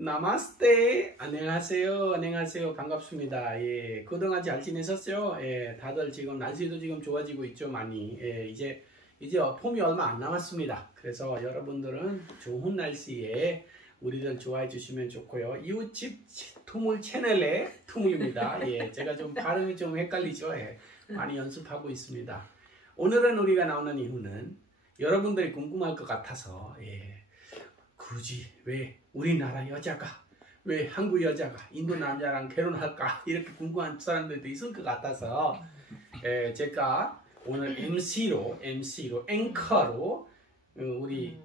나마스테. 안녕하세요. 안녕하세요. 반갑습니다. 예, 그동안 잘 지내셨어요? 예, 다들 지금 날씨도 지금 좋아지고 있죠, 많이. 예, 이제 봄이 얼마 안 남았습니다. 그래서 여러분들은 좋은 날씨에 우리들 좋아해 주시면 좋고요. 이웃집 투물 채널의 투물입니다. 예, 제가 좀 발음이 좀 헷갈리죠. 예, 많이 연습하고 있습니다. 오늘은 우리가 나오는 이유는 여러분들이 궁금할 것 같아서, 예, 굳이 왜 우리나라 여자가, 왜 한국 여자가 인도 남자랑 결혼할까, 이렇게 궁금한 사람들도 있을 것 같아서, 예, 제가 오늘 MC로 앵커로 우리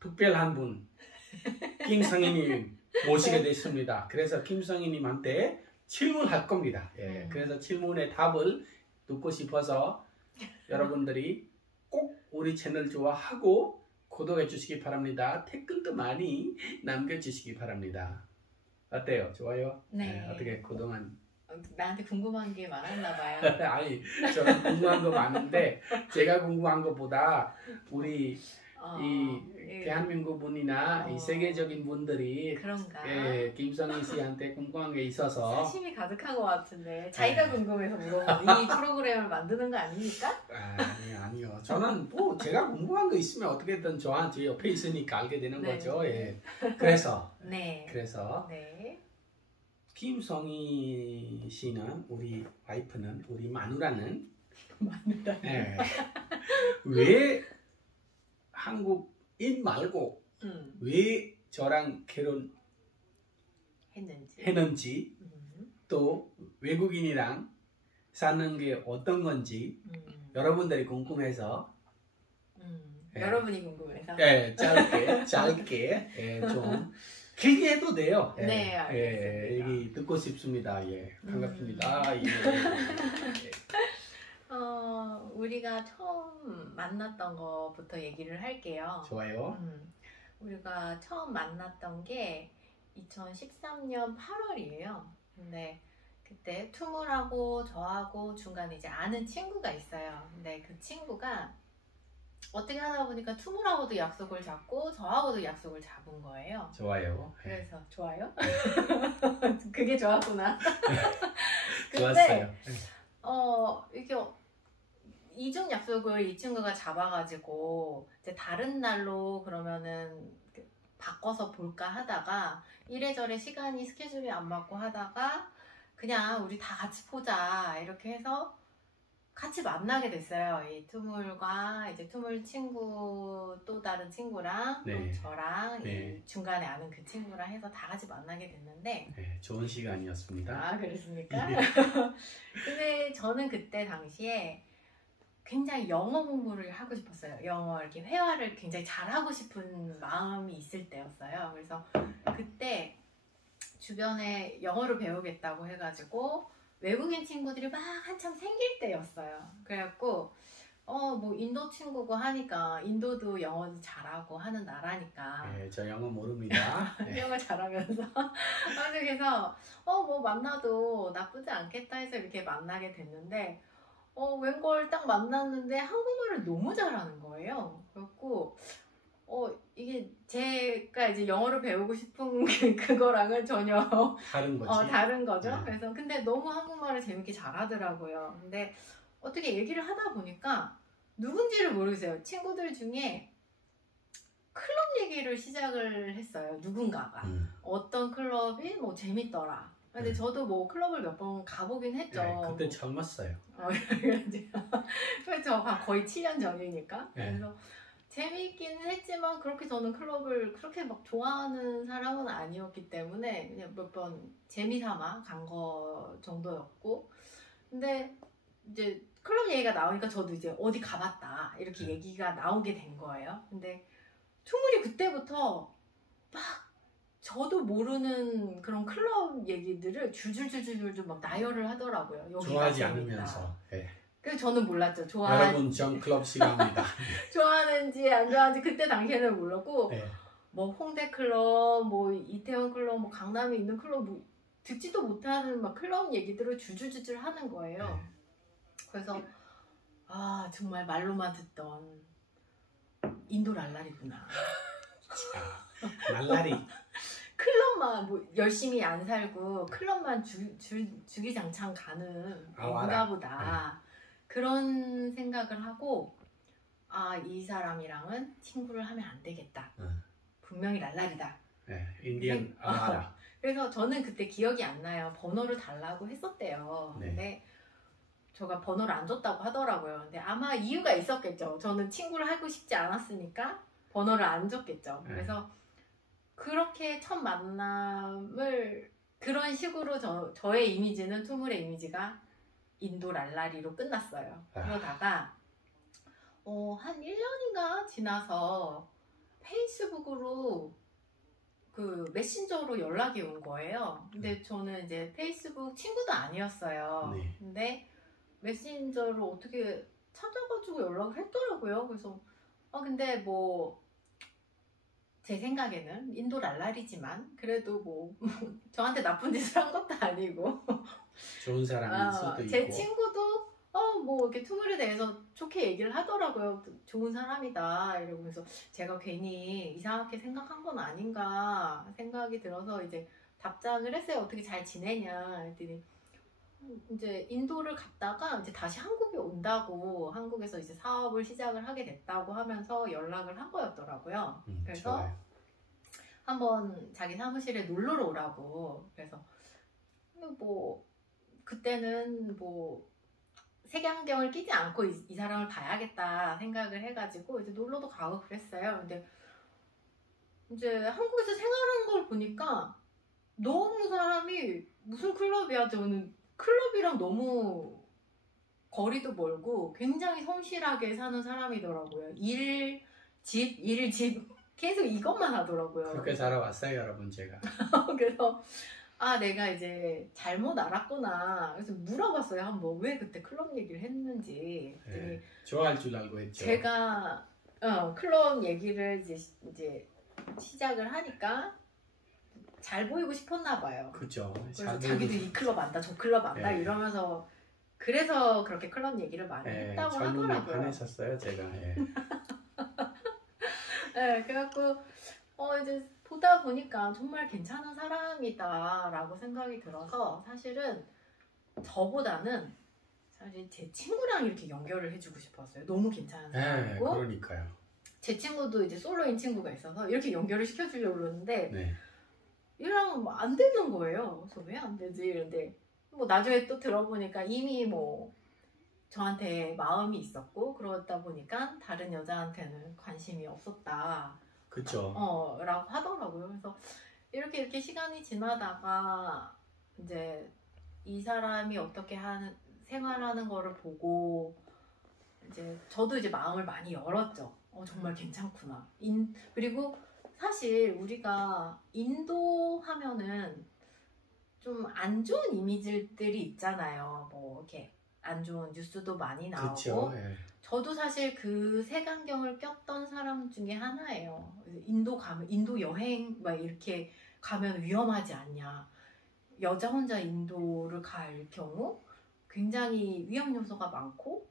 특별한 분 김성희님 모시게 됐습니다. 그래서 김성희님한테 질문할 겁니다. 예, 그래서 질문의 답을 듣고 싶어서 여러분들이 꼭 우리 채널 좋아하고 구독해 주시기 바랍니다. 댓글도 많이 남겨주시기 바랍니다. 어때요? 좋아요? 네. 어떻게 그동안 나한테 궁금한 게 많았나 봐요. 아니, 저는 궁금한 거 많은데 제가 궁금한 것보다 우리 이 대한민국 분이나 이 세계적인 분들이 그런가? 예, 김성희 씨한테 궁금한 게 있어서 사심이 가득한 것 같은데 자기가 궁금해서 물어보는 이 프로그램을 만드는 거 아닙니까? 아니요. 저는 뭐 제가 궁금한 거 있으면 어떻게든 저한테 옆에 있으니까 알게 되는 네. 거죠. 예. 그래서 네. 네. 김성희 씨는 우리 와이프는 우리 마누라는 예, 왜 한국인 말고 왜 저랑 결혼했는지 또 외국인이랑 사는 게 어떤 건지 여러분들이 궁금해서 예, 여러분이 궁금해서 예, 짧게 예, 좀 길게 해도 돼요. 예, 네, 알겠습니다. 예, 얘기 듣고 싶습니다. 예, 반갑습니다. 예. 우리가 처음 만났던 거부터 얘기를 할게요. 좋아요. 우리가 처음 만났던 게 2013년 8월이에요. 근데 그때 투물하고 저하고 중간에 이제 아는 친구가 있어요. 근데 그 친구가 어떻게 하다 보니까 투물하고도 약속을 잡고 저하고도 약속을 잡은 거예요. 좋아요. 그래서 좋아요? 그게 좋았구나. 좋았어요. 이게 이중 약속을 이 친구가 잡아가지고 이제 다른 날로 그러면은 바꿔서 볼까 하다가 이래저래 시간이 스케줄이 안 맞고 하다가 그냥 우리 다 같이 보자 이렇게 해서 같이 만나게 됐어요. 이 투물과 이제 투물 친구 또 다른 친구랑 네. 또 저랑 네. 이 중간에 아는 그 친구랑 해서 다 같이 만나게 됐는데 네, 좋은 시간이었습니다. 아 그랬습니까? 근데 저는 그때 당시에 굉장히 영어 공부를 하고 싶었어요. 영어 이렇게 회화를 굉장히 잘하고 싶은 마음이 있을 때였어요. 그래서 그때 주변에 영어를 배우겠다고 해가지고 외국인 친구들이 막 한참 생길 때였어요. 그래갖고 뭐 인도 친구고 하니까 인도도 영어 잘하고 하는 나라니까. 네, 저 영어 모릅니다. 네. 영어 잘하면서 그래서 뭐 만나도 나쁘지 않겠다 해서 이렇게 만나게 됐는데 웬걸 딱 만났는데 한국말을 너무 잘하는 거예요. 그래갖고 이게 제가 이제 영어를 배우고 싶은 그거랑은 전혀 다른 거지. 다른 거죠. 네. 그래서 근데 너무 한국말을 재밌게 잘하더라고요. 근데 어떻게 얘기를 하다 보니까 누군지를 모르겠어요. 친구들 중에 클럽 얘기를 시작을 했어요. 누군가가 어떤 클럽이 뭐 재밌더라. 근데 저도 뭐 클럽을 몇 번 가보긴 했죠. 네, 그때 젊었어요. 그렇죠. 거의 7년 전이니까. 네. 그래서 재미있기는 했지만 그렇게 저는 클럽을 그렇게 막 좋아하는 사람은 아니었기 때문에 그냥 몇 번 재미삼아 간 거 정도였고, 근데 이제 클럽 얘기가 나오니까 저도 이제 어디 가봤다 이렇게 얘기가 나오게 된 거예요. 근데 투물이 그때부터 막 저도 모르는 그런 클럽 얘기들을 줄줄줄줄줄 막 나열을 하더라고요. 여기가 좋아하지 재밌다. 않으면서. 네. 그래서 저는 몰랐죠. 여러분 전 클럽 시간입니다. 좋아하는지 안 좋아하는지 그때 당시에는 몰랐고 네. 뭐 홍대 클럽, 뭐 이태원 클럽, 뭐 강남에 있는 클럽 뭐 듣지도 못하는 막 클럽 얘기들을 줄줄줄줄 하는 거예요. 네. 그래서 아 정말 말로만 듣던 인도 랄라리구나. 날라리. 뭐 열심히 안 살고 클럽만 주기장창 가는 애인가 보다. 그런 생각을 하고 아, 이 사람이랑은 친구를 하면 안 되겠다. 분명히 랄랄이다. 인디언 아와라. 그래서 저는 그때 기억이 안 나요. 번호를 달라고 했었대요. 근데 제가 번호를 안 줬다고 하더라고요. 근데 아마 이유가 있었겠죠. 저는 친구를 하고 싶지 않았으니까 번호를 안 줬겠죠. 그래서 그렇게 첫 만남을 그런 식으로 저의 이미지는 투물의 이미지가 인도 랄라리로 끝났어요. 그러다가 한 1년인가 지나서 페이스북으로 그 메신저로 연락이 온 거예요. 근데 저는 이제 페이스북 친구도 아니었어요. 근데 메신저로 어떻게 찾아가지고 연락을 했더라고요. 그래서 근데 뭐 제 생각에는 인도 랄랄이지만 그래도 뭐 저한테 나쁜 짓을 한 것도 아니고 좋은 사람일 수도 있고 제 친구도 뭐 이렇게 투물에 대해서 좋게 얘기를 하더라고요. 좋은 사람이다 이러면서 제가 괜히 이상하게 생각한 건 아닌가 생각이 들어서 이제 답장을 했어요. 어떻게 잘 지내냐 했더니 이제 인도를 갔다가 이제 다시 한국에 온다고 한국에서 이제 사업을 시작을 하게 됐다고 하면서 연락을 한 거였더라고요. 그래서 좋아요. 한번 자기 사무실에 놀러 오라고. 그래서 뭐 그때는 뭐 색안경을 끼지 않고 이 사람을 봐야겠다 생각을 해가지고 이제 놀러도 가고 그랬어요. 근데 이제 한국에서 생활한 걸 보니까 너무 사람이 무슨 클럽이야. 저는 클럽이랑 너무 거리도 멀고 굉장히 성실하게 사는 사람이더라고요. 일, 집 계속 이것만 하더라고요. 그렇게 살아왔어요, 여러분 제가. 그래서 내가 이제 잘못 알았구나. 그래서 물어봤어요. 한번 왜 그때 클럽 얘기를 했는지. 좋아할 줄 알고 했죠. 제가 클럽 얘기를 이제 시작을 하니까 잘 보이고 싶었나 봐요. 그죠. 그래서 자기도 이 클럽 안다, 저 클럽 안다 이러면서 그래서 그렇게 클럽 얘기를 많이 했다고 하더라고요. 반했었어요, 제가. 그래갖고 이제 보다 보니까 정말 괜찮은 사람이다라고 생각이 들어서 사실은 저보다는 사실 제 친구랑 이렇게 연결을 해주고 싶었어요. 너무 괜찮은 사람이고. 그러니까요. 제 친구도 이제 솔로인 친구가 있어서 이렇게 연결을 시켜주려고 그러는데 얘랑 안 되는 거예요. 그래서 왜 안 되지? 이런데 뭐 나중에 또 들어보니까 이미 뭐 저한테 마음이 있었고 그러다 보니까 다른 여자한테는 관심이 없었다. 그쵸. 라고 하더라고요. 그래서 이렇게 시간이 지나다가 이제 이 사람이 어떻게 생활하는 거를 보고 이제 저도 이제 마음을 많이 열었죠. 정말 괜찮구나. 그리고 사실 우리가 인도 하면은 좀 안 좋은 이미지들이 있잖아요. 뭐 이렇게 안 좋은 뉴스도 많이 나오고. 그쵸. 저도 사실 그 색안경을 꼈던 사람 중에 하나예요. 인도 여행 막 이렇게 가면 위험하지 않냐. 여자 혼자 인도를 갈 경우 굉장히 위험 요소가 많고,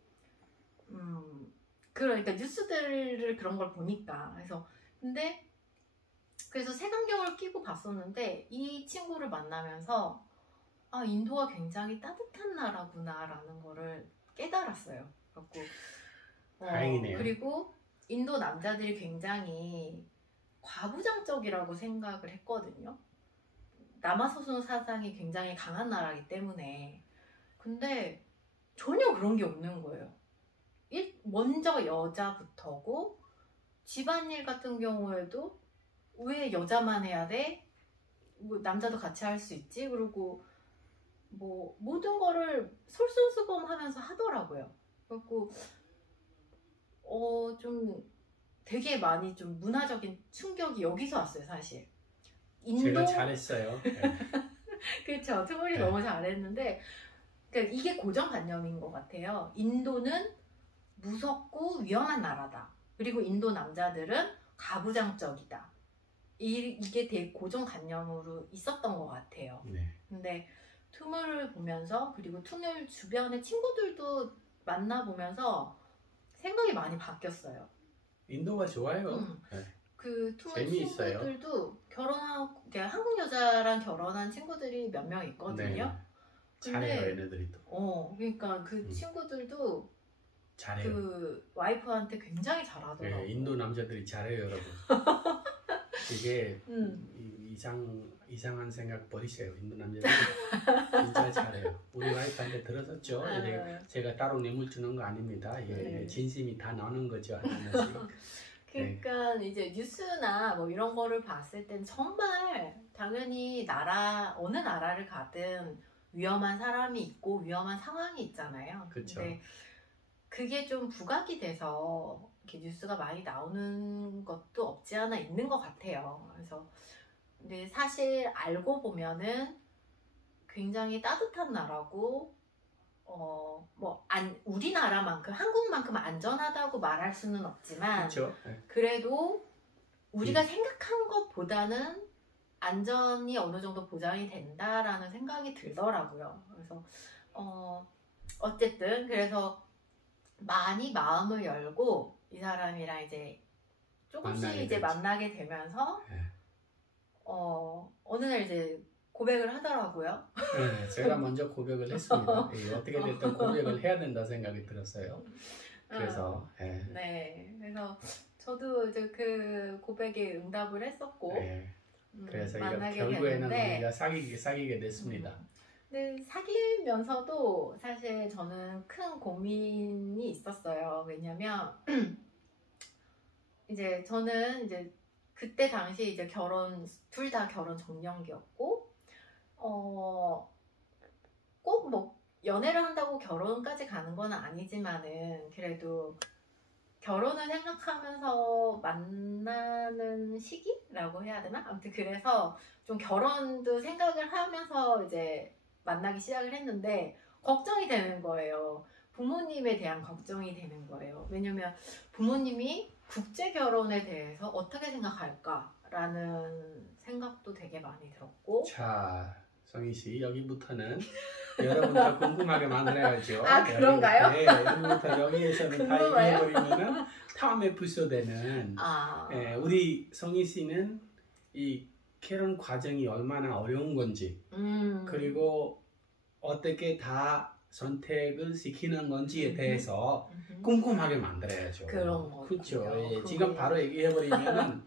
그러니까 뉴스들을 그런 걸 보니까. 그래서 색안경을 끼고 봤었는데 이 친구를 만나면서 인도가 굉장히 따뜻한 나라구나라는 거를 깨달았어요. 그래갖고 다행이네요. 그리고 인도 남자들이 굉장히 과부장적이라고 생각을 했거든요. 남아소송 사상이 굉장히 강한 나라이기 때문에. 근데 전혀 그런 게 없는 거예요. 먼저 여자부터고 집안일 같은 경우에도 왜 여자만 해야 돼? 뭐 남자도 같이 할 수 있지? 그리고 뭐 모든 거를 솔선수범하면서 하더라고요. 그래갖고 좀 되게 많이 좀 문화적인 충격이 여기서 왔어요, 사실. 제가 잘했어요. 그렇죠. 투물이 너무 잘했는데 그러니까 이게 고정관념인 것 같아요. 인도는 무섭고 위험한 나라다. 그리고 인도 남자들은 가부장적이다. 이게 되게 고정관념으로 있었던 것 같아요. 근데 투물을 보면서 그리고 투물 주변의 친구들도 만나보면서 생각이 많이 바뀌었어요. 인도가 좋아요. 그 투문 재미있어요. 친구들도 결혼하고 그러니까 한국 여자랑 결혼한 친구들이 몇 명 있거든요. 네. 잘해요, 얘네들이 또. 그러니까 그 친구들도 잘해요. 그 와이프한테 굉장히 잘하더라고요. 네, 인도 남자들이 잘해요, 여러분. 이게 이상한 생각 버리세요. 인도 남자들이 진짜 잘해요. 우리 와이프한테 들었었죠. 제가 따로 뇌물 주는 거 아닙니다. 예, 진심이 다 나오는 거죠, 하나씩. 그러니까 이제 뉴스나 뭐 이런 거를 봤을 땐 정말 당연히 어느 나라를 가든 위험한 사람이 있고 위험한 상황이 있잖아요. 그렇죠. 근데 그게 좀 부각이 돼서 이렇게 뉴스가 많이 나오는 것도 없지 않아 있는 것 같아요. 그래서 근데 사실 알고 보면은 굉장히 따뜻한 나라고 우리나라만큼 한국만큼 안전하다고 말할 수는 없지만 그렇죠. 그래도 우리가 생각한 것보다는 안전이 어느 정도 보장이 된다라는 생각이 들더라고요. 그래서 어쨌든 그래서 많이 마음을 열고 이 사람이랑 이제 조금씩 이제 만나게 되면서 어느 날 이제 고백을 하더라고요. 네, 제가 먼저 고백을 했습니다. 예, 어떻게 됐든 고백을 해야 된다 생각이 들었어요. 그래서 네, 그래서 저도 이제 그 고백에 응답을 했었고 그래서 만나게 결국에는 됐는데, 우리가 사귀게 됐습니다. 근데 사귀면서도 사실 저는 큰 고민이 있었어요. 왜냐면 이제 저는 이제 그때 당시 이제 둘 다 결혼 정년기였고 꼭 뭐 연애를 한다고 결혼까지 가는 건 아니지만은 그래도 결혼을 생각하면서 만나는 시기라고 해야 되나? 아무튼 그래서 좀 결혼도 생각을 하면서 이제 만나기 시작을 했는데 걱정이 되는 거예요. 부모님에 대한 걱정이 되는 거예요. 왜냐면 부모님이 국제 결혼에 대해서 어떻게 생각할까라는 생각도 되게 많이 들었고. 자, 성희 씨 여기부터는 여러분들 궁금하게 만들어야죠. 아, 그런가요? 네, 여기부터 여기에서는 다 얘기해버리면은 다음 에피소드에는 우리 성희 씨는 이 결혼 과정이 얼마나 어려운 건지 그리고 어떻게 다 선택을 시키는 건지에 대해서 궁금하게 만들어야죠. 그런 거. 그렇죠. 지금 바로 얘기해버리면은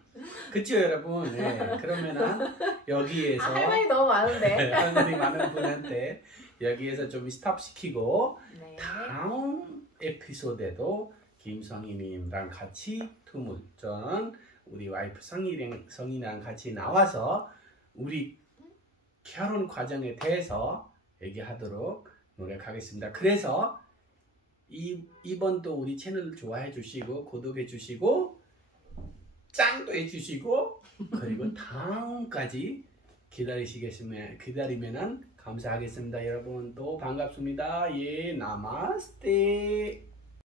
그렇죠, 여러분. 그러면은 여기에서 할 말이 너무 많은데. 할 말이 많은 분한테 여기에서 좀 스탑 시키고 다음 에피소드에도 김성희님랑 같이 저는 우리 와이프 성희랑 같이 나와서 우리 결혼 과정에 대해서 얘기하도록 노력하겠습니다. 그래서 이번 또 우리 채널 좋아해 주시고 구독해 주시고 짱도 해 주시고 그리고 다음까지 기다리면은 감사하겠습니다. 여러분 또 반갑습니다. 나마스테.